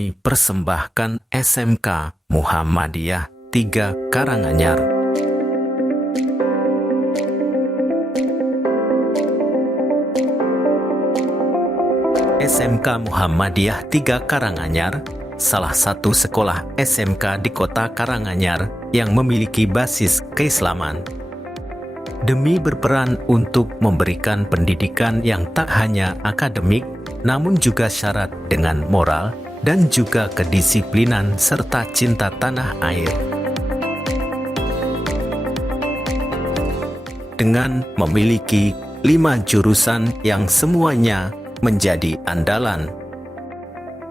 kami persembahkan SMK Muhammadiyah 3 Karanganyar. SMK Muhammadiyah 3 Karanganyar, salah satu sekolah SMK di kota Karanganyar yang memiliki basis keislaman. Demi berperan untuk memberikan pendidikan yang tak hanya akademik, namun juga syarat dengan moral dan juga kedisiplinan serta cinta tanah air. Dengan memiliki 5 jurusan yang semuanya menjadi andalan,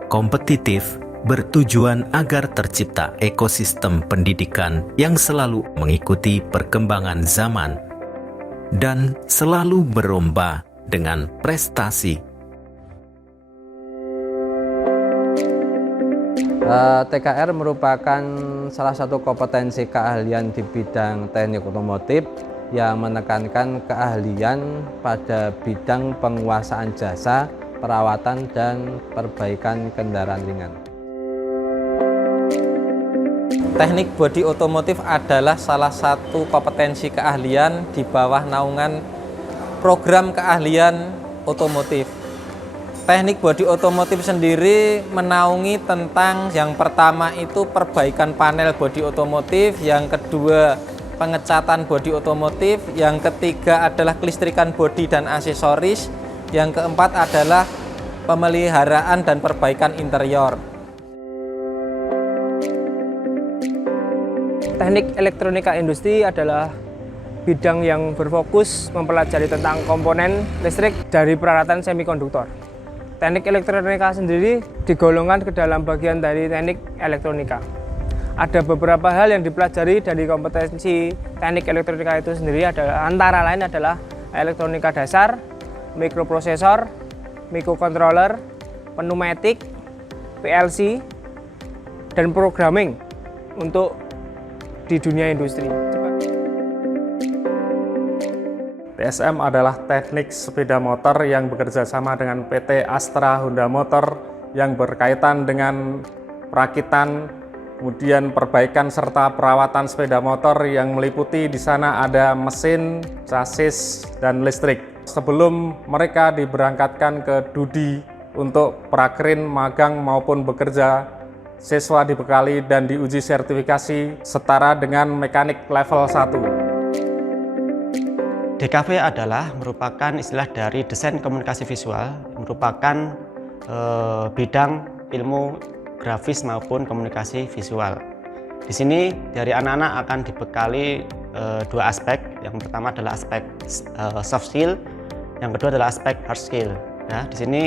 kompetitif, bertujuan agar tercipta ekosistem pendidikan yang selalu mengikuti perkembangan zaman dan selalu berlomba dengan prestasi. TKR merupakan salah satu kompetensi keahlian di bidang teknik otomotif yang menekankan keahlian pada bidang penguasaan jasa, perawatan, dan perbaikan kendaraan ringan. Teknik bodi otomotif adalah salah satu kompetensi keahlian di bawah naungan program keahlian otomotif. Teknik bodi otomotif sendiri menaungi tentang yang pertama itu perbaikan panel bodi otomotif, yang kedua pengecatan bodi otomotif, yang ketiga adalah kelistrikan bodi dan aksesoris, yang keempat adalah pemeliharaan dan perbaikan interior. Teknik elektronika industri adalah bidang yang berfokus mempelajari tentang komponen listrik dari peralatan semikonduktor. Teknik elektronika sendiri digolongkan ke dalam bagian dari teknik elektronika. Ada beberapa hal yang dipelajari dari kompetensi teknik elektronika itu sendiri adalah antara lain adalah elektronika dasar, mikroprosesor, microcontroller, pneumatik, PLC, dan programming untuk di dunia industri. TSM adalah teknik sepeda motor yang bekerja sama dengan PT Astra Honda Motor yang berkaitan dengan perakitan, kemudian perbaikan serta perawatan sepeda motor yang meliputi di sana ada mesin, chassis, dan listrik. Sebelum mereka diberangkatkan ke Dudi untuk prakrin, magang maupun bekerja, siswa dibekali dan diuji sertifikasi setara dengan mekanik level 1. DKV adalah merupakan istilah dari desain komunikasi visual, merupakan bidang ilmu grafis maupun komunikasi visual. Di sini dari anak-anak akan dibekali 2 aspek. Yang pertama adalah aspek soft skill, yang kedua adalah aspek hard skill. Ya, di sini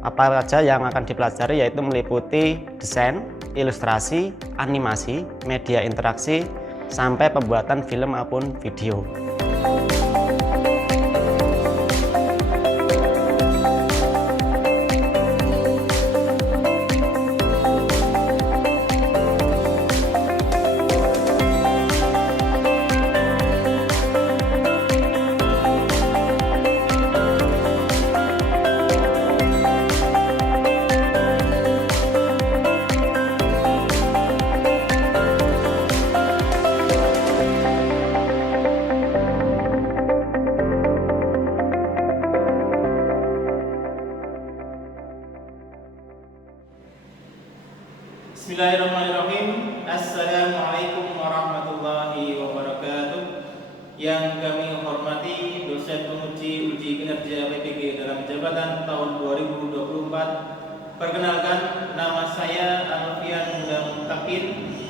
apa saja yang akan dipelajari yaitu meliputi desain, ilustrasi, animasi, media interaksi, sampai pembuatan film maupun video. Bismillahirrahmanirrahim. Assalamualaikum warahmatullahi wabarakatuh. Yang kami hormati dosen penguji uji kinerja PPG dalam jabatan tahun 2024. Perkenalkan, nama saya Alfian Mutakin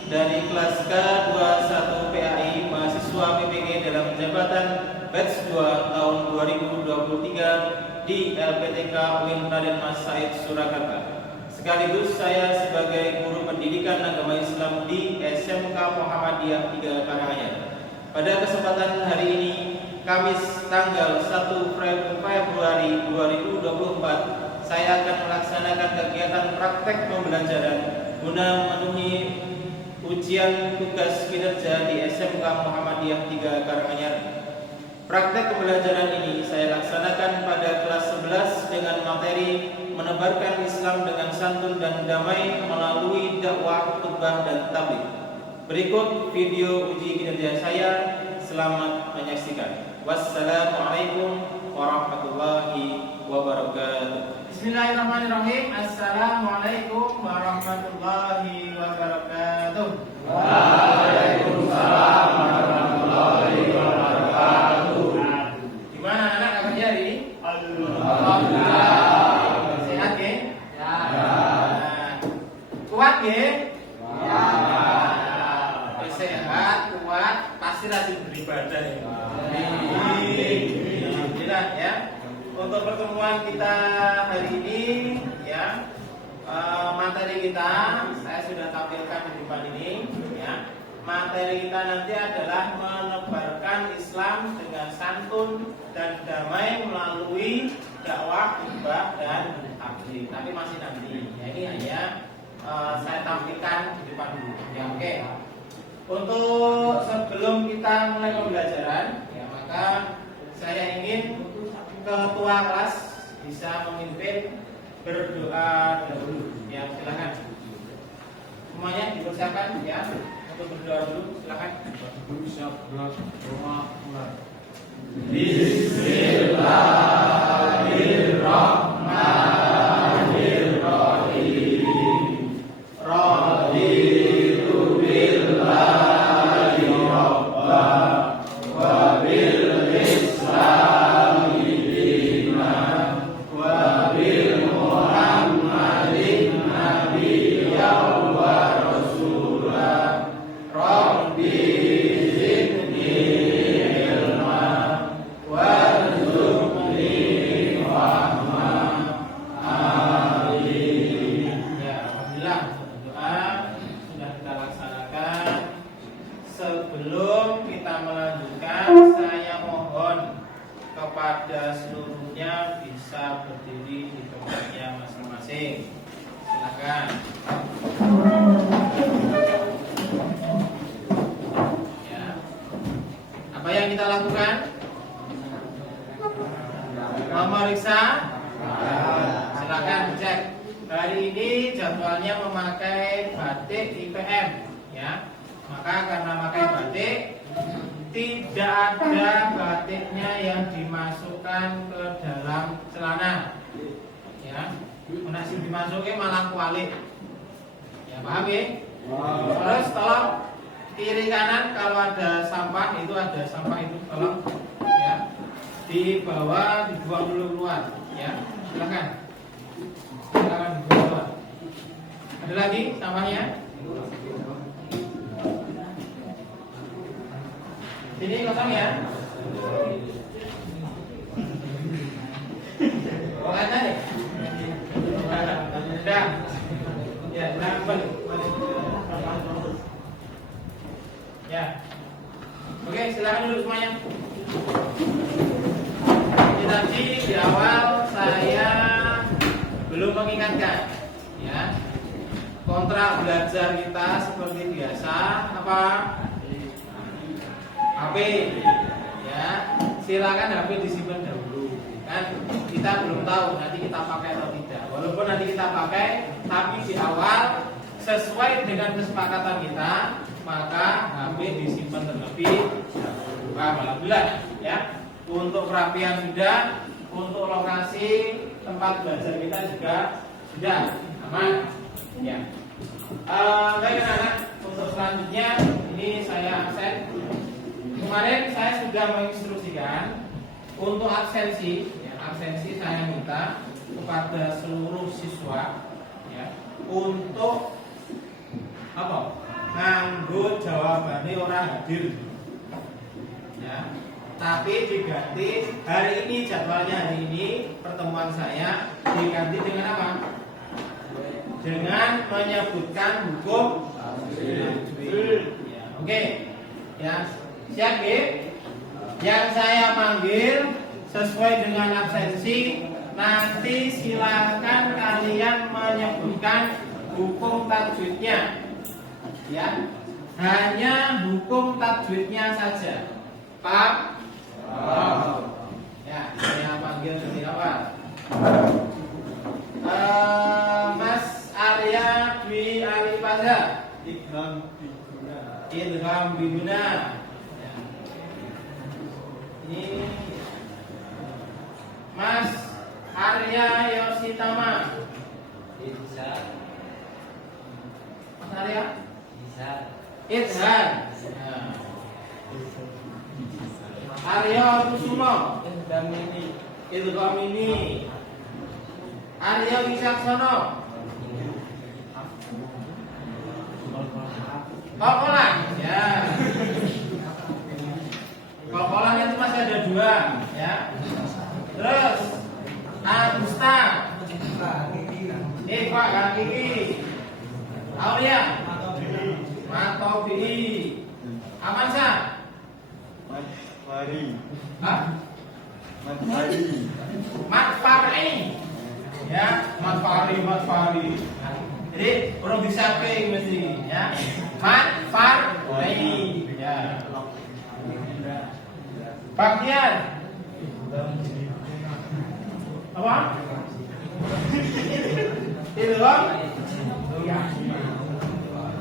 dari kelas K21 PAI, mahasiswa PPG dalam jabatan batch 2 tahun 2023 di LPTK UIN Raden Mas Said Surakarta. Sekaligus saya sebagai guru pendidikan agama Islam di SMK Muhammadiyah 3 Karanganyar. Pada kesempatan hari ini, Kamis tanggal 1 Februari 2024, saya akan melaksanakan kegiatan praktek pembelajaran guna memenuhi ujian tugas kinerja di SMK Muhammadiyah 3 Karanganyar. Praktek pembelajaran ini saya laksanakan pada kelas 11 dengan materi menebarkan Islam dengan santun dan damai melalui dakwah, khutbah, dan tabligh. Berikut video uji kinerja saya. Selamat menyaksikan. Wassalamualaikum warahmatullahi wabarakatuh. Bismillahirrahmanirrahim. Assalamualaikum warahmatullahi wabarakatuh. Waalaikumsalam warahmatullahi wabarakatuh. Gimana anak kabarnya hari ini? Alhamdulillah. Sehat ya? Ya. Kuat ya? Ya. Sehat, kuat, pasti rajin beribadah ya. Alhamdulillah ya. Untuk pertemuan kita hari ini ya, materi kita saya sudah tampilkan di depan ini ya. Materi kita nanti adalah menebarkan Islam dengan santun dan damai melalui dakwah, khutbah, dan tabligh. Tapi masih nanti. Ya, ini hanya saya tampilkan di depan dulu. Ya, oke. Untuk sebelum kita mulai pembelajaran, ya, maka saya ingin ketua kelas bisa memimpin berdoa dahulu. Ya, silakan. Semuanya dipersiapkan ya untuk berdoa dulu. Silakan. Bismillahirrahmanirrahim. Raditu billahi rabban wa bil islami dinan wa bil muhammadin nabiyyan wa rasulan. Rabbi zidni ilman warzuqni fahman. Amin. Ya, alhamdulillah doa sudah kita laksanakan. Sebelum kita melanjutkan, saya mohon kepada seluruhnya bisa berdiri di tempatnya masing-masing. Silakan. Ya. Apa yang kita lakukan? Memeriksa. Silakan cek. Hari ini jadwalnya memakai batik IPM, ya. Maka karena pakai batik, tidak ada batiknya yang dimasukkan ke dalam celana, ya. Masih dimasukin malah kualik. Ya, paham ya? Terus tolong kiri kanan kalau ada sampah itu tolong ya dibawa, dibuang dulu keluar, ya. Silakan dibuang keluar. Ada lagi sampahnya? Sini kosong ya. Oh, ada deh. Sudah. Ya, balik. Ya. Oke, silakan duduk semuanya. Ini tadi di awal saya belum mengingatkan, ya. Kontrak belajar kita seperti biasa apa? HP, ya. Silakan HP disimpan dahulu. Kan kita belum tahu nanti kita pakai atau tidak. Walaupun nanti kita pakai, tapi di awal sesuai dengan kesepakatan kita, maka HP disimpan terlebih dahulu. Alhamdulillah, ya. Untuk perapian sudah, untuk lokasi tempat belajar kita juga sudah aman, ya. Baik anak-anak, untuk selanjutnya ini saya absen. Kemarin saya sudah menginstruksikan untuk absensi, ya, absensi saya minta kepada seluruh siswa, ya, untuk apa? Nganggo jawabannya orang hadir, ya. Tapi diganti hari ini, jadwalnya hari ini pertemuan saya diganti dengan apa? Dengan menyebutkan hukum. Ya, oke, ya. Siap ya? Yang saya panggil sesuai dengan absensi, nanti silakan kalian menyebutkan hukum tajwidnya, ya. Hanya hukum tajwidnya saja. Paham? Ya, saya panggil dari awal. Mas Arya Dwi Alifaza. Idgham biguna. Ini Mas Arya Yositama. Mas Arya? Idhan. Arya Kusumo. Idgham ini. Arya Wicaksono. Kokolan, ya. Kokolan itu masih ada 2, ya. Terus Agusta. Eva Kiki. Aulia. Matobi. Amansa. Matfari. Ya, Matfari. Jadi orang bisa play mesti, ya. Matfari. Ya. Bagian. Apa?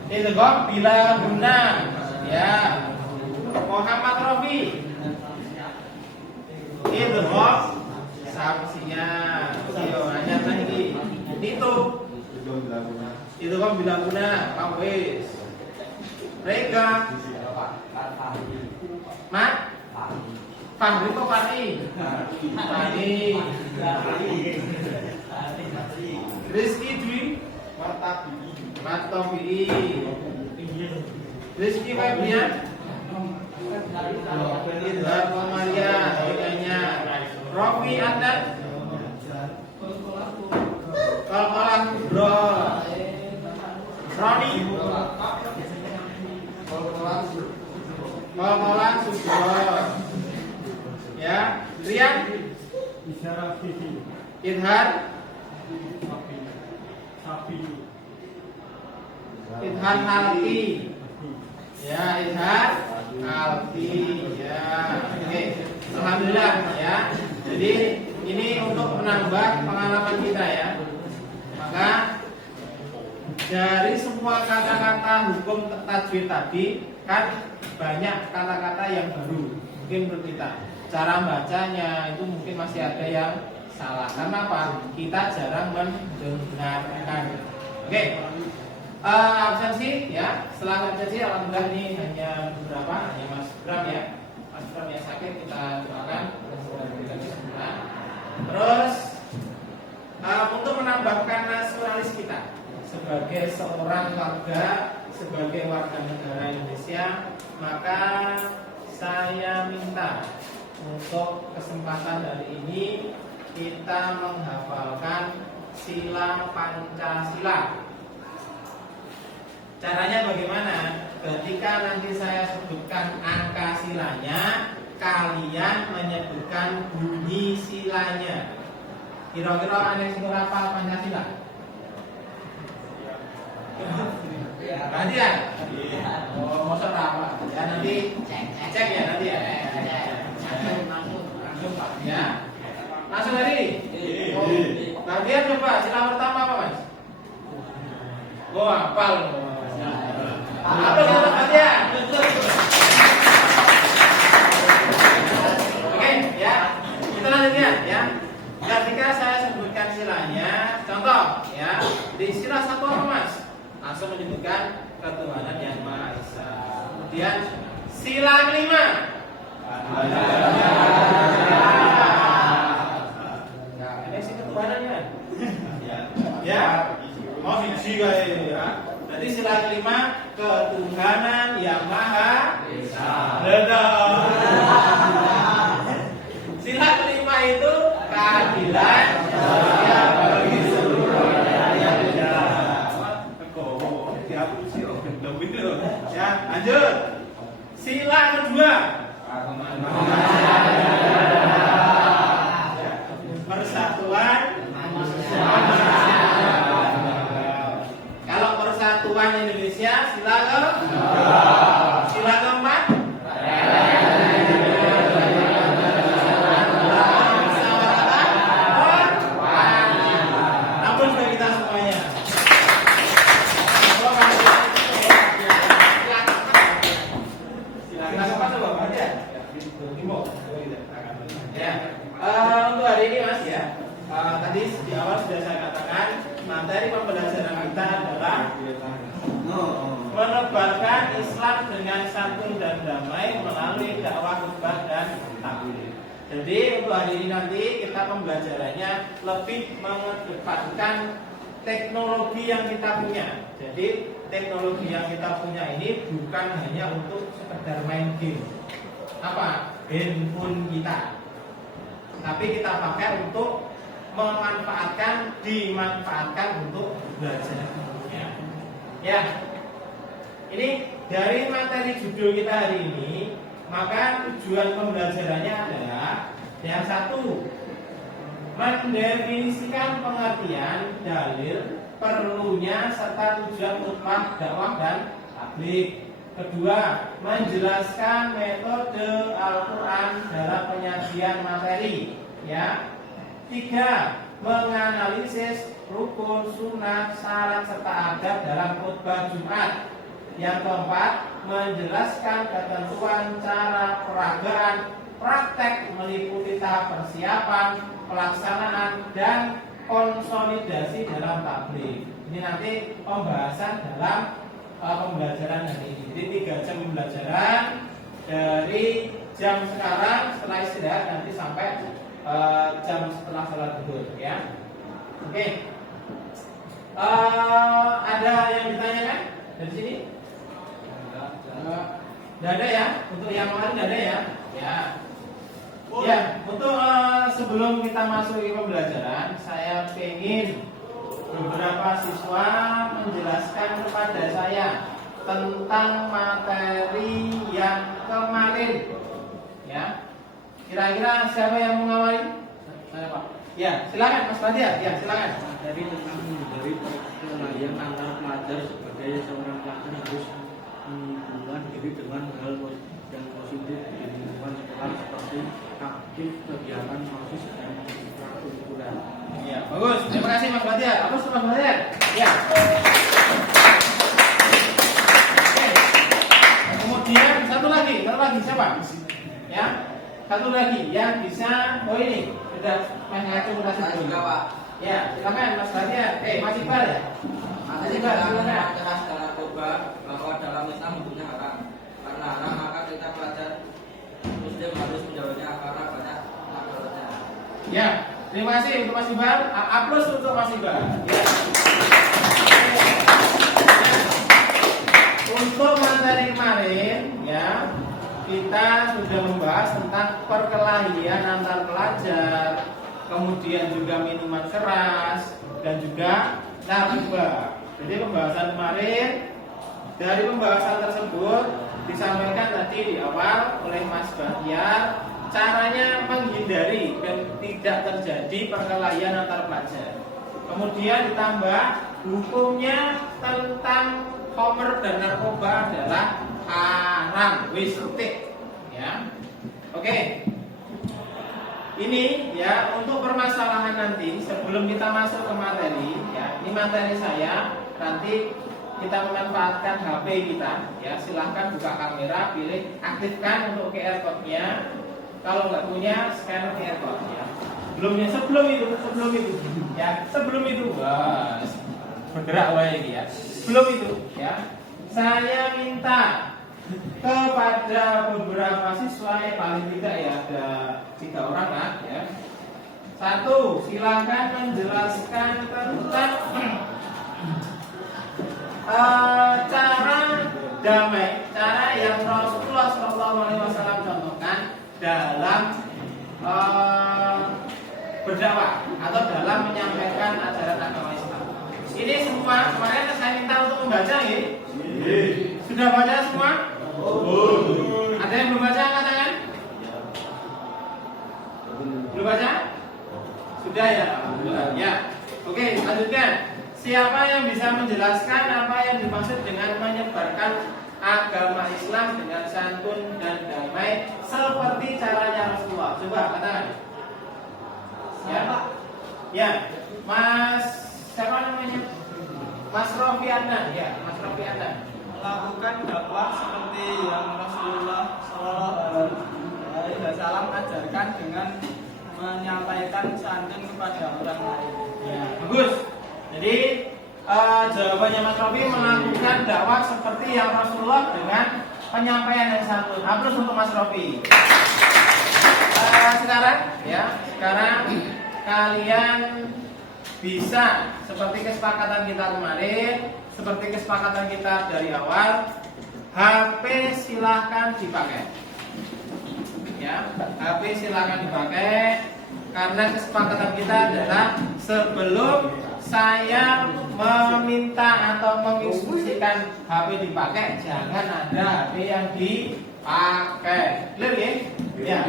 Idgham bila guna. Ya. Muhammad Rofi. Idgham sabsian. Yo, aja lagi. Itu. Idgham bila guna. Wis. Rega. Mat. Fahri kok Fahri? Rizky Dwi Matabi. Rizky Febrian. Idhar Komaria. Bedanya Rofi Adat. Kalkolan Bro. Roni. Kalkolan Subro. Ya, Rian. Idhar. Idhar Alti. Ya, Idhar Alti. Ya, oke. Alhamdulillah ya. Jadi ini untuk menambah pengalaman kita ya. Maka dari semua kata-kata hukum tajwid tadi kan banyak kata-kata yang baru mungkin menurut kita. Cara bacanya itu mungkin masih ada yang salah. Karena apa? Kita jarang mendengarkan. Oke. Absensi ya. Setelah absensi alhamdulillah ini hanya beberapa, hanya Mas Bram ya. Mas Bram yang sakit kita doakan sembuh. Terus untuk menambahkan nasionalis kita sebagai seorang warga, sebagai warga negara Indonesia, maka saya minta untuk kesempatan hari ini kita menghafalkan sila Pancasila. Caranya bagaimana? Ketika nanti saya sebutkan angka silanya, kalian menyebutkan bunyi silanya. Kira-kira ada yang sing apa Pancasila? Gantian? Oh, masa apa? Ya nanti cek ya nanti ya. Langsung Pak ya. Langsung hari. Gantian coba sila pertama apa Mas? Oh hafal. Apa kita gantian? Oke ya. Kita lanjutkan ya. Ketika saya sebutkan silanya, contoh ya, di sila 1 apa Mas? Langsung menyebutkan ketuhanan yang Maha Esa. Kemudian sila kelima. Nah, ini sih ketuhanannya. Ya, mau biji kayak ya. Jadi sila kelima ketuhanan yang Maha Esa. Sila kelima itu keadilan sosial bagi seluruh rakyat Indonesia. Ya, lanjut. Sila kedua. Persatuan manusia. Kalau persatuan Indonesia, sila keempat. Namun menebarkan Islam dengan santun dan damai melalui dakwah, khutbah dan taklim. Jadi untuk hari ini nanti kita pembelajarannya lebih mengedepankan teknologi yang kita punya. Jadi teknologi yang kita punya ini bukan hanya untuk sekedar main game, handphone kita, tapi kita pakai untuk dimanfaatkan untuk belajar. Ya. Ini dari materi judul kita hari ini, maka tujuan pembelajarannya adalah yang satu, mendefinisikan pengertian dalil, perlunya serta tujuan khutbah, dakwah dan tabligh. Kedua, menjelaskan metode Al-Quran dalam penyajian materi. Ya. Tiga, menganalisis rukun, sunnah, syarat serta adab dalam khutbah Jumat. Yang keempat, menjelaskan ketentuan cara peragaan, praktek meliputi tahap persiapan, pelaksanaan dan konsolidasi dalam tabligh. Ini nanti pembahasan dalam pembelajaran hari ini. Jadi 3 jam pembelajaran dari jam sekarang setelah istirahat nanti sampai jam setelah sholat zuhur, ya. Oke. Ada yang ditanyakan dari sini? Tidak ada ya? Untuk yang lain tidak ada ya? Ya. Ya, untuk sebelum kita masuk ke pembelajaran, saya ingin beberapa siswa menjelaskan kepada saya tentang materi yang kemarin. Ya. Kira-kira siapa yang mengawali? Saya, Pak. Ya, silakan Mas Fadia. Ya, silakan. Materi tentang menghindari perkelahian antar pelajar sebagai seorang pelajar harus menghubungkan diri dengan hal yang positif di lingkungan sekolah seperti aktif kegiatan OSIS dan ekstrakurikuler. Ya, bagus. Terima kasih Mas Fadia. Apa Mas Fadia? Ya. Oke. Kemudian satu lagi siapa? Ya. Satu lagi yang bisa, ini sudah Mas Ngaco sudah sebut. Pak. Ya, silakan Mas Fadia. Mas Iqbal ya. Mas Iqbal, silakan. Jelas dalam narkoba bahwa dalam Islam hukumnya haram. Karena haram maka kita pelajar Muslim harus menjauhinya karena banyak nakalnya. Ya, terima kasih untuk Mas Iqbal. Aplaus untuk Mas Iqbal. Ya. Untuk materi kemarin, ya, kita sudah membahas tentang perkelahian antar pelajar, kemudian juga minuman keras dan juga narkoba. Jadi pembahasan kemarin, dari pembahasan tersebut disampaikan tadi di awal oleh Mas Bahtiar caranya menghindari dan tidak terjadi perkelahian antar pelajar. Kemudian ditambah hukumnya tentang khamr dan narkoba adalah haram, wistik, ya. Oke. Ini ya untuk permasalahan nanti sebelum kita masuk ke materi, ya. Ini materi saya. Nanti kita memanfaatkan HP kita, ya. Silahkan buka kamera, pilih aktifkan untuk QR code-nya. Kalau nggak punya, scanner QR code-nya. Sebelum itu, ya. Sebelum itu, bergerak ini ya. Sebelum itu, ya. Saya minta kepada beberapa siswa yang paling tidak ya ada 3 orang lah ya. 1, silakan menjelaskan tentang cara damai, cara yang Rasulullah SAW contohkan dalam berdakwah atau dalam menyampaikan ajaran agama Islam. Ini semua kemarin saya minta untuk membaca ya. Sudah baca semua? Ada yang belum baca angkat tangan? Belum baca? Sudah ya? Ya. Oke, lanjutkan. Siapa yang bisa menjelaskan apa yang dimaksud dengan menyebarkan agama Islam dengan santun dan damai seperti caranya Rasulullah? Coba katakan. Ya, Pak. Ya, Mas siapa namanya? Mas Rofi Adnan. Ya, Mas Rofi Adnan. Melakukan dakwah seperti yang Rasulullah SAW ajarkan dengan menyampaikan santun kepada orang lain. Ya, bagus. Jadi jawabannya Mas Rofi melakukan dakwah seperti yang Rasulullah dengan penyampaian yang santun. Aplaus untuk Mas Rofi. Sekarang kalian bisa seperti kesepakatan kita kemarin, seperti kesepakatan kita dari awal, HP silahkan dipakai. Ya, HP silahkan dipakai karena kesepakatan kita adalah sebelum saya meminta atau menginstruksikan HP dipakai, jangan ada HP yang dipakai. Clear ya? Ya.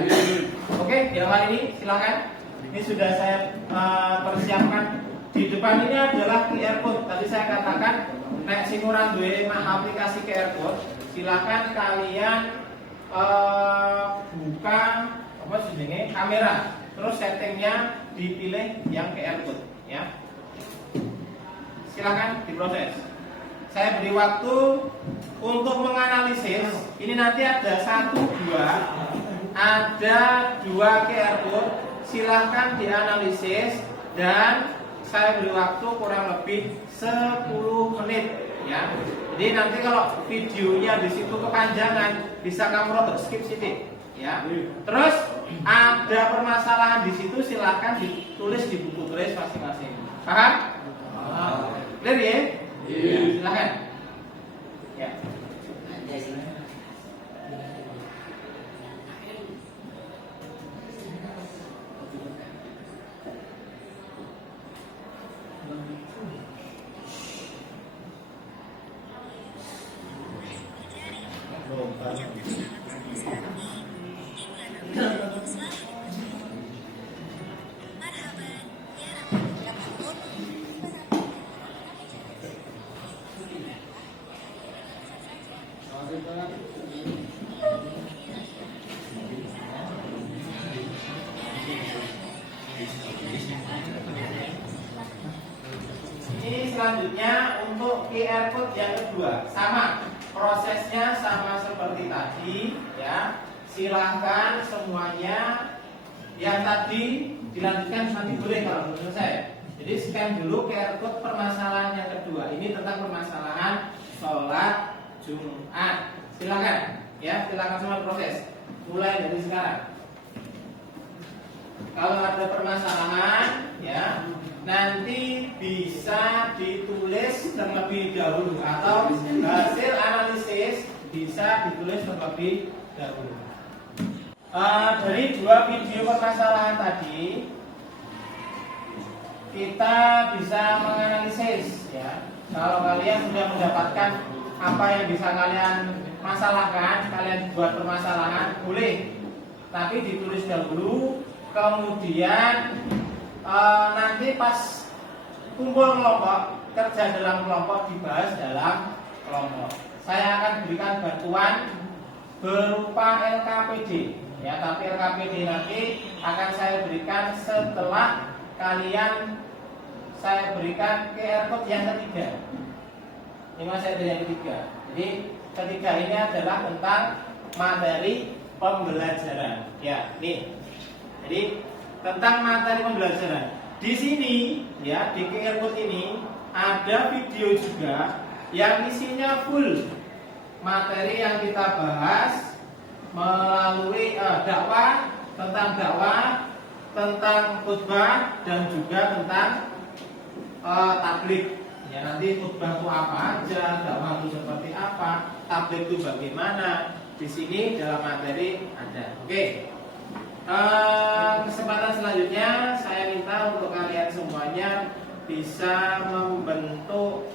Oke, yang lain ini silakan. Ini sudah saya persiapkan. Di depan ini adalah QR code. Tadi saya katakan nek sing ora duwe aplikasi QR code, silakan kalian buka apa jenenge kamera. Terus settingnya dipilih yang QR code, ya. Silakan diproses. Saya beri waktu untuk menganalisis. Ini nanti ada 1, 2, ada 2 QR code. Silahkan dianalisis dan saya beri waktu kurang lebih 10 menit, ya. Jadi nanti kalau videonya di situ kepanjangan, bisa kamu rotok skip sidik, ya. Terus ada permasalahan di situ, silahkan ditulis di buku tulis masing-masing. Paham? Clear ya? Silahkan. Ya. Ini selanjutnya untuk QR code yang kedua, sama prosesnya sama seperti tadi, ya. Silahkan semuanya yang tadi dilanjutkan nanti boleh kalau belum selesai. Jadi scan dulu QR code permasalahan yang kedua. Ini tentang permasalahan sholat Jumat. Silakan, ya, silakan semua proses. Mulai dari sekarang. Kalau ada permasalahan, ya, nanti bisa ditulis terlebih dahulu atau hasil analisis bisa ditulis terlebih dahulu. Dari 2 video permasalahan tadi, kita bisa menganalisis, ya. Kalau kalian sudah mendapatkan apa yang bisa kalian masalahkan, kalian buat permasalahan, boleh. Tapi ditulis dahulu, kemudian nanti pas kumpul kelompok, kerja dalam kelompok dibahas dalam kelompok. Saya akan berikan bantuan berupa LKPD, ya. Tapi LKPD nanti akan saya berikan setelah kalian saya berikan QR code yang ketiga. Ini saya beri yang ketiga. Jadi ketiga ini adalah tentang materi pembelajaran. Ya, nih. Jadi tentang materi pembelajaran. Di sini, ya, di QR code ini ada video juga yang isinya full materi yang kita bahas melalui dakwah, tentang khutbah dan juga tentang tabligh. Ya, nanti khutbah itu apa aja, dakwah itu seperti apa, tabligh itu bagaimana. Di sini dalam materi ada. Oke. Kesempatan selanjutnya saya minta untuk kalian semuanya bisa membentuk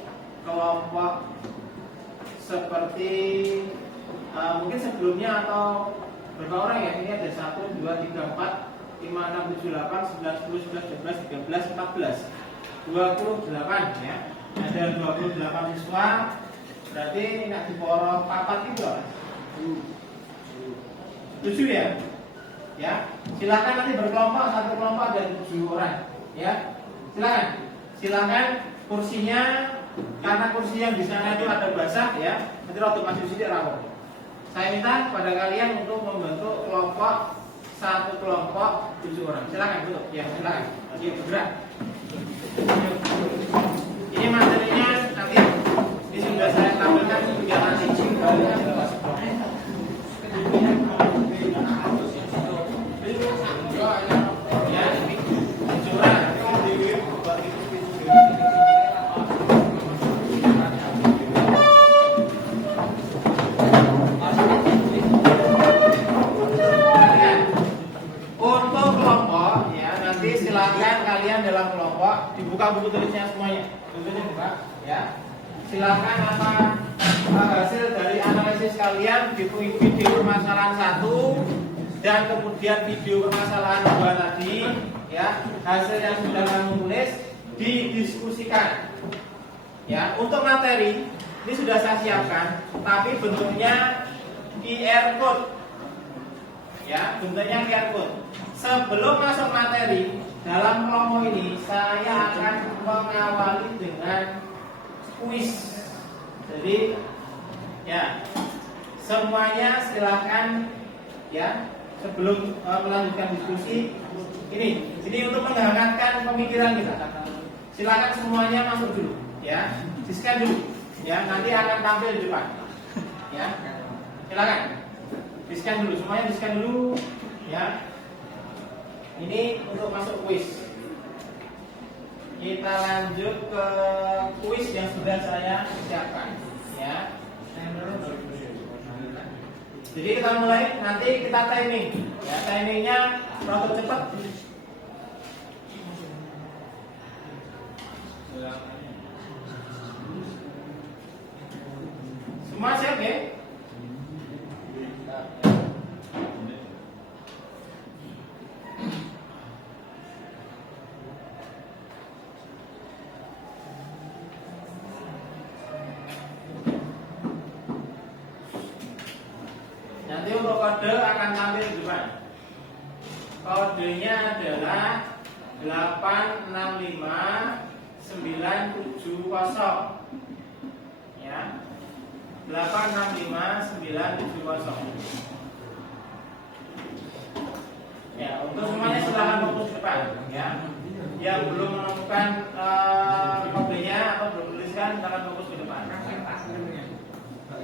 kelompok seperti mungkin sebelumnya atau berapa orang ya? Ini ada 1, 2, 3, 4, 5, 6, 7, 8, 9, 10, 11, 12, 13, 14, 28 ya. Ada 28 siswa. Berarti nak diporo papat itu 7 ya. Ya, silakan nanti berkelompok, satu kelompok ada 7 orang, ya. Silakan kursinya, karena kursi yang di sana itu ada basah, ya. Nanti waktu masuk sini rawon. Saya minta kepada kalian untuk membentuk kelompok, satu kelompok 7 orang. Silakan bentuk, ya, silakan. Oke, bergerak. Ini materinya Coba dibuka buku tulisnya semuanya. Bukunya buka, ya. Silakan apa hasil dari analisis kalian di video permasalahan 1 dan kemudian video permasalahan 2 tadi, ya. Hasil yang sudah kamu tulis didiskusikan. Ya, untuk materi ini sudah saya siapkan, tapi bentuknya QR code. Ya, bentuknya QR code. Sebelum masuk materi, dalam kelompok ini saya akan mengawali dengan kuis. Jadi, ya, semuanya silahkan, ya, sebelum melanjutkan diskusi ini untuk menghangatkan pemikiran kita. Silakan semuanya masuk dulu, ya, di-scan dulu, ya, nanti akan tampil di depan, ya. Silakan di-scan dulu, semuanya di-scan dulu, ya. Ini untuk masuk kuis. Kita lanjut ke kuis yang sudah saya siapkan, ya. Jadi kita mulai, nanti kita timing, ya, timingnya rada cepat. Semua siap, ya? Nanti untuk kode akan tampil di depan. Kodenya adalah 865970, ya. 865970. Ya, untuk semuanya silakan fokus ke depan, ya. Yang belum menemukan kodenya atau belum tuliskan silakan fokus ke depan.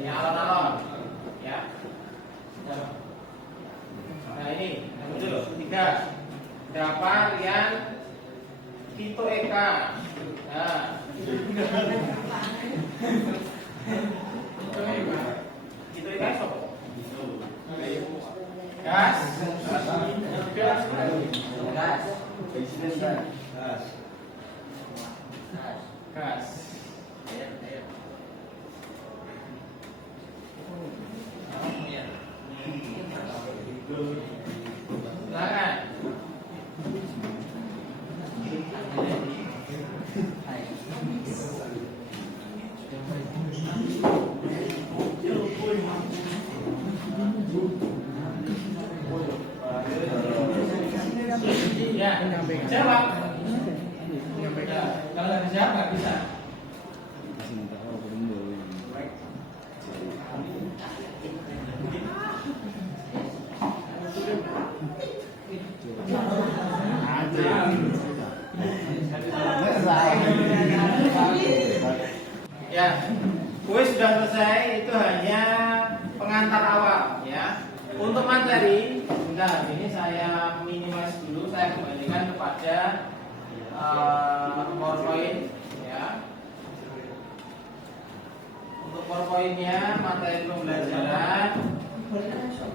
Ya, alon-alon, ya. Nah, ini muncul 3. Berapa Rian Tito Eka? Nah, Tito Eka siapa? Gas. Gas. Silakan. Ya, jawab. Ya, kalau nggak dijawab nggak bisa. Ya, kuis sudah selesai, itu hanya pengantar awal, ya. Untuk materi, bentar, ini saya minimize dulu, saya kembalikan kepada PowerPoint, ya. Untuk PowerPoint-nya, materi pembelajaran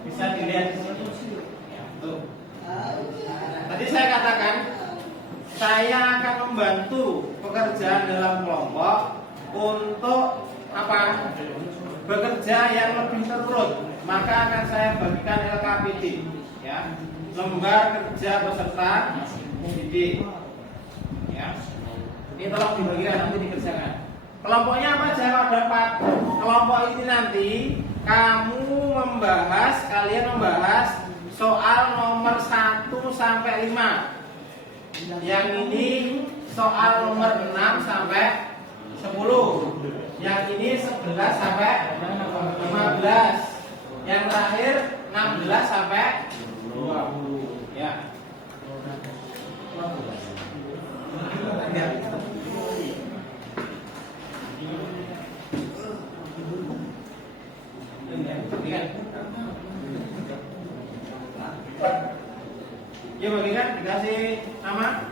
bisa dilihat di sini. Ya, tuh. Tadi saya katakan, saya akan membantu pekerjaan dalam kelompok untuk apa? Bekerja yang lebih terurut. Maka akan saya bagikan LKPD, ya, lembar kerja peserta didik, ya. Ini tolong dibagikan, nanti dikerjakan. Kelompoknya apa aja kalau dapat? Kelompok ini nanti kalian membahas soal nomor 1 sampai 5. Yang ini soal nomor 6 sampai 10. Yang ini 11 sampai 15. Yang terakhir 16 sampai 20, ya. Ya, bagikan dikasih nama.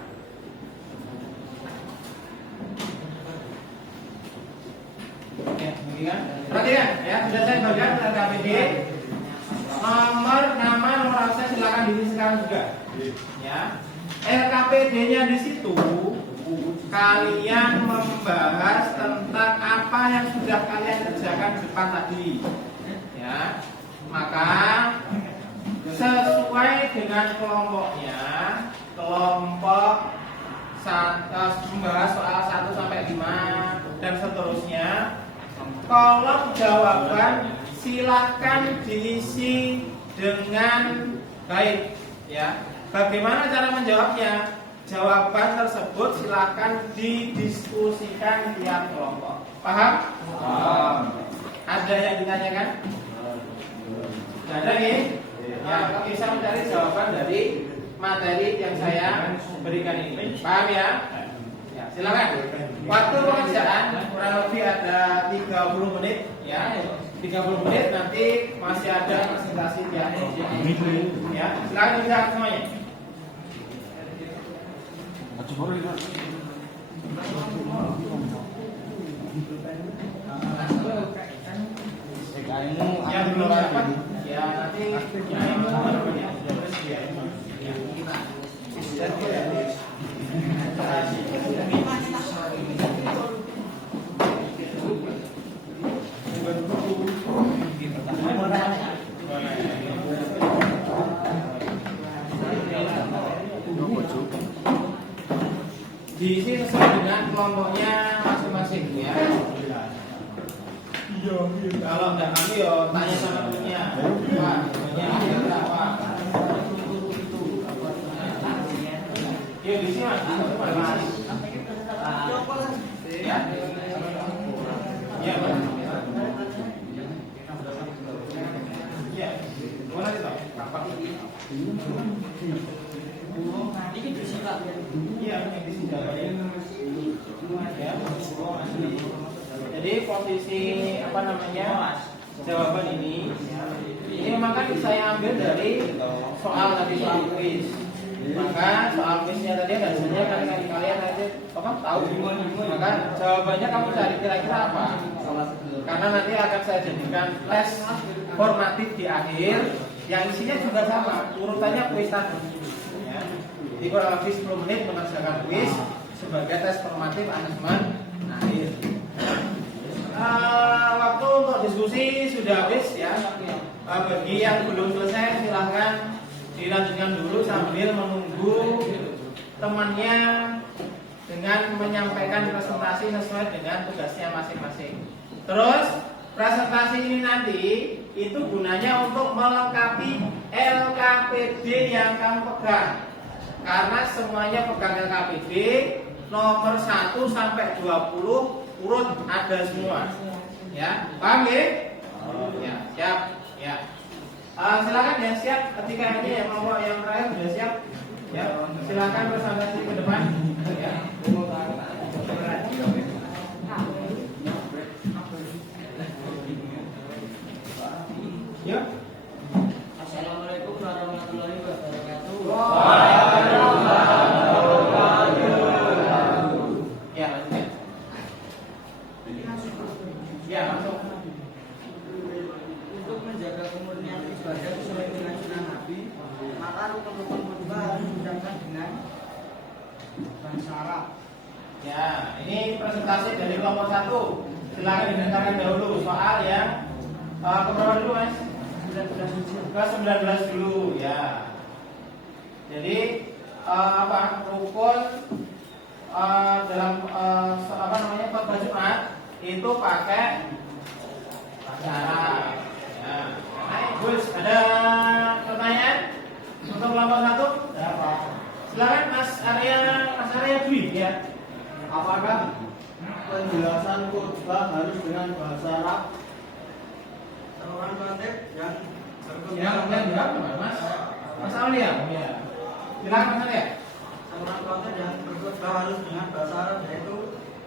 Ya, bagikan. Perhatikan, ya, sudah saya bagikan LKPD. Nama nomor absen silakan diisi sekarang juga. Ya. LKPD-nya di situ kalian membahas tentang apa yang sudah kalian kerjakan di depan tadi. Ya, maka sesuai dengan kelompoknya, kelompok membahas soal 1 sampai 5 dan seterusnya. Kolom jawaban silakan diisi dengan baik. Ya, bagaimana cara menjawabnya? Jawaban tersebut silakan didiskusikan tiap kelompok. Paham? Ada yang ditanyakan? Tidak ada nih? Ya, bisa mencari jawaban dari materi yang saya berikan ini. Paham ya? Ya, silakan. Waktu pengerjaan kurang lebih ada 30 menit ya. 30 menit, nanti masih ada presentasi tiap kelompok. Ya, silakan bisa semuanya. Yang belum dapat ya nanti diisi sesuai dengan kelompoknya masing-masing ya. Kalau nggak kami yo tanya sama temennya. Wah, temennya ada berapa? Iya di sini mas. Ya. Iya. Iya. Mana itu? Kapan? Ini disita. Iya, ini disita. Ya. Jadi posisi apa namanya jawaban ini memang kan saya ambil dari soal tadi, soal kuis. Maka soal kuisnya tadi hasilnya kan kalian aja tahu. Maka jawabannya kamu cari kira-kira apa? Karena nanti akan saya jadikan tes formatif di akhir yang isinya juga sama, urutannya kuis tadi. Ya. Jadi kurang lebih 10 menit mengerjakan kuis sebagai tes formatif asesmen akhir. Waktu untuk diskusi sudah habis ya. Bagi yang belum selesai silahkan dilanjutkan dulu sambil menunggu temannya dengan menyampaikan presentasi sesuai dengan tugasnya masing-masing. Terus presentasi ini nanti itu gunanya untuk melengkapi LKPD yang kamu pegang. Karena semuanya pegang LKPD nomor 1 sampai 20 urut ada semua. Ya, paham ya? Ya, siap. Ya. Silakan ya, siap. Ketika ini yang kelompok yang terakhir sudah siap. Ya, silakan presentasi ke depan. Ya. Ya. Assalamualaikum warahmatullahi wabarakatuh. Ya, lanjutkan. Ya, langsung. Untuk menjaga kemurnian ibadah sesuai dengan sunnah Nabi, maka rukun-rukun khutbah harus diucapkan dengan bahasa Arab. Ya, ini presentasi dari kelompok 1. Silakan didengarkan dahulu soal yang keberapa dulu, Mas? Ke 19 dulu, ya. Jadi rukun dalam khutbah Jumat itu pakai bahasa Arab. Ya. Gus, ada pertanyaan untuk kelompok 1? Silakan Mas Arya Dwi ya. Apakah penjelasan khutbah harus dengan bahasa Arab? Saluran khotib yang berapa Mas? Mas Arya. Ya. Silakan Mas Arya. saluran khotib yang berkhutbah harus dengan bahasa Arab, yaitu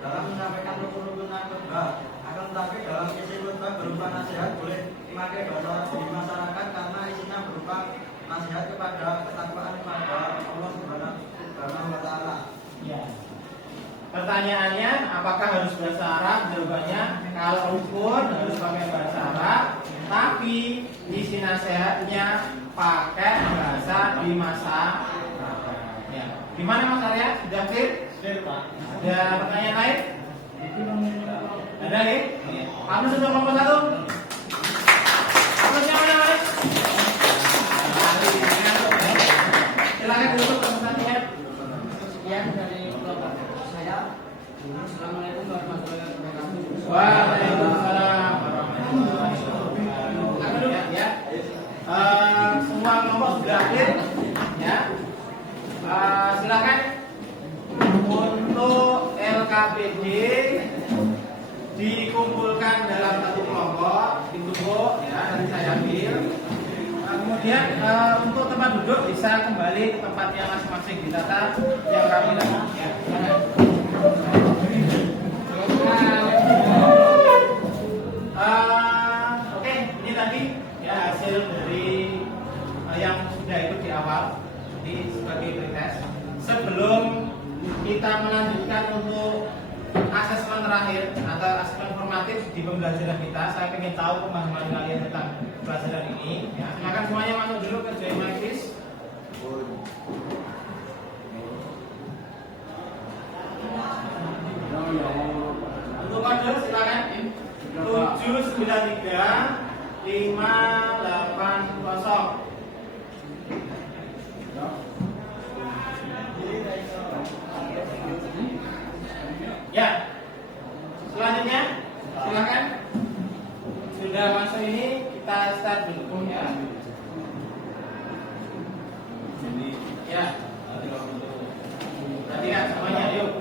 dalam menyampaikan rukun-rukun khutbah. Akan tetapi dalam isi khutbah berupa nasihat boleh memakai bahasa Arab di masyarakat karena isinya berupa nasihat kepada ketakwaan kepada Allah Subhanahu wa Ta'ala. Ya. Pertanyaannya, apakah harus bahasa Arab? Jawabannya, kalau rukun harus pakai bahasa Arab, tapi isi nasihatnya pakai bahasa di masyarakat. Ya. Gimana Mas Arya? Sudah clear? Clear Pak. Ada pertanyaan lain? Ada nih? Kamu sudah nomor 1? Kamusnya mana, Mas? Silakan duduk pertanyaannya. Sekian dari kelompok saya. Assalamualaikum warahmatullahi wabarakatuh. Waalaikumsalam warahmatullahi wabarakatuh. Ya. Semua kelompok sudah hadir. Ya. Silakan untuk LKPD dikumpulkan dalam satu kelompok, ditumpuk ya, nanti saya ambil. Kemudian untuk tempat duduk bisa kembali ke tempatnya masing-masing ditata yang kami lakukan. Ya, oke, ini tadi ya hasil dari yang sudah ikut di awal, jadi sebagai pretest. Sebelum kita melanjutkan untuk asesmen terakhir atau asesmen formatif di pembelajaran kita, saya ingin tahu pemahaman kalian tentang pelajaran ini. Ya, silakan semuanya masuk dulu ke Join My Quiz. Untuk kode silakan 793 580. Ya, selanjutnya silakan. Sudah masuk ini kita start dulu ya. Ya, perhatikan semuanya, yuk.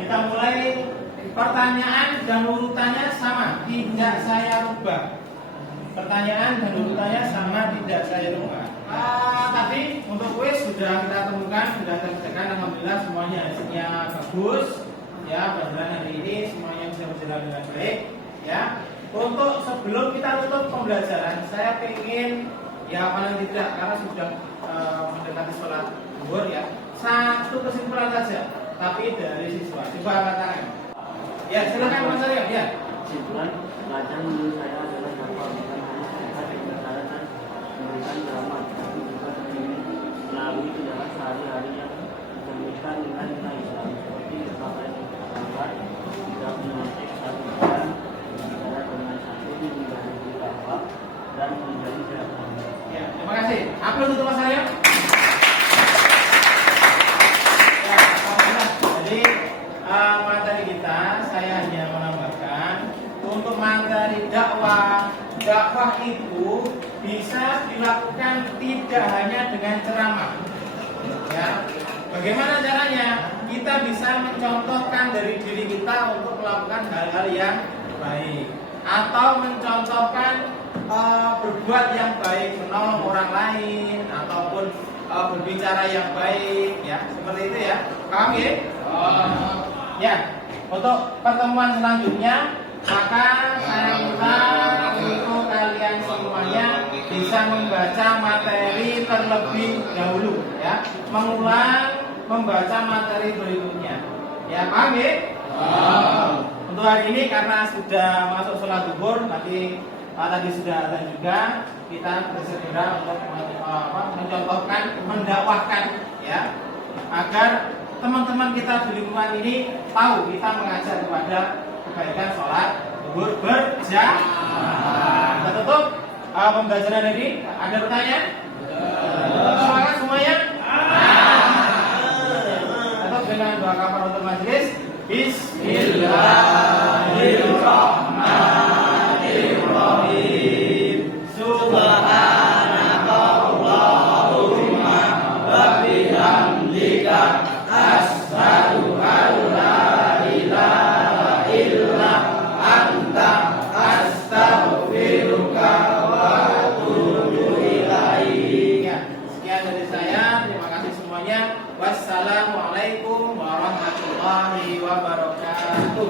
Kita mulai. Pertanyaan dan urutannya sama, tidak saya rubah. Pertanyaan dan urutannya sama, tidak saya rubah. Tadi untuk kuis sudah kita temukan, sudah kita kerjakan, alhamdulillah semuanya hasilnya bagus. Ya, pelajaran hari ini semuanya bisa berjalan dengan baik. Ya, untuk sebelum kita tutup pembelajaran, saya ingin ya paling tidak karena sudah mendekati sholat zuhur ya, satu kesimpulan saja, tapi dari siswa. Coba katakan. Ya, silakan Mas Aryo. Ya. Kesimpulan pelajaran menurut saya adalah dapat bukan hanya sehat dengan cara dan memberikan drama, tapi juga ingin melalui tindakan sehari-hari yang dicerminkan dengan nilai Islam seperti berpakaian yang terlambat, tidak menyontek satu bulan, bicara dengan satu menjadi awak dan menjadi jarak. Ya, terima kasih. Aplaus untuk Mas Aryo. Ya, alhamdulillah. Jadi materi kita saya hanya menambahkan untuk materi dakwah itu bisa dilakukan tidak hanya dengan ceramah. Ya, bagaimana caranya? Kita bisa mencontohkan dari diri kita untuk melakukan hal-hal yang baik, atau mencontohkan berbuat yang baik, menolong orang lain, ataupun berbicara yang baik, ya seperti itu ya. Paham ya? Ya, untuk pertemuan selanjutnya maka saya minta untuk kalian semuanya bisa membaca materi terlebih dahulu ya, mengulang membaca materi berikutnya. Ya, paham ya? Untuk hari ini karena sudah masuk sholat zuhur, nanti tadi sudah ada juga, kita bersegera untuk mencontohkan, mendakwahkan ya, agar teman-teman kita di lingkungan ini tahu kita mengajar kepada kebaikan sholat zuhur berjamaah. Kita tutup pembelajaran ini. Ada pertanyaan? Semangat semuanya. Tutup dengan doa kafaratul majelis. Bismillahirrahmanirrahim. Subhanakallahumma wa bihamdika asyhadu an la ilaha illa anta astaghfiruka wa atubu ilaik. Sekian dari saya. Terima kasih semuanya. Wassalamualaikum warahmatullahi wabarakatuh.